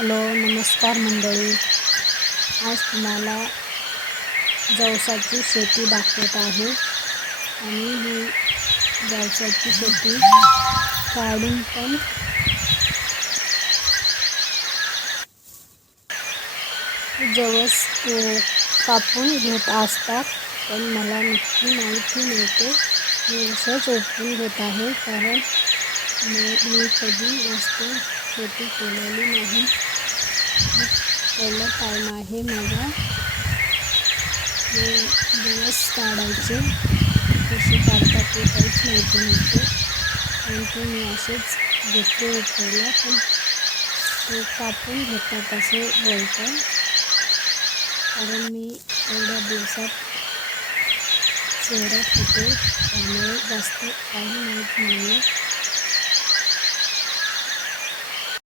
Hello नमस्कार मंडळी. आज तुम्हाला जवसाची शेती दाखवत आहे. आणि ही जवसाची शेती काढून पण जवस कापून घेत असतात. पण मला नक्की माहिती मिळते मी असंच ओपून घेत आहे. कारण मी मी कधी जास्त शेती केलेली नाही. पहिलं टाईम आहे मला मी दिवस काढायचे कसे काढतात ते काहीच माहिती नव्हते. परंतु मी असेच घेतले उठवला पण ते कापून घेतात असे बोलतात. कारण मी एवढ्या दिवसात शहरात होते त्यामुळे जास्त काही माहीत नाही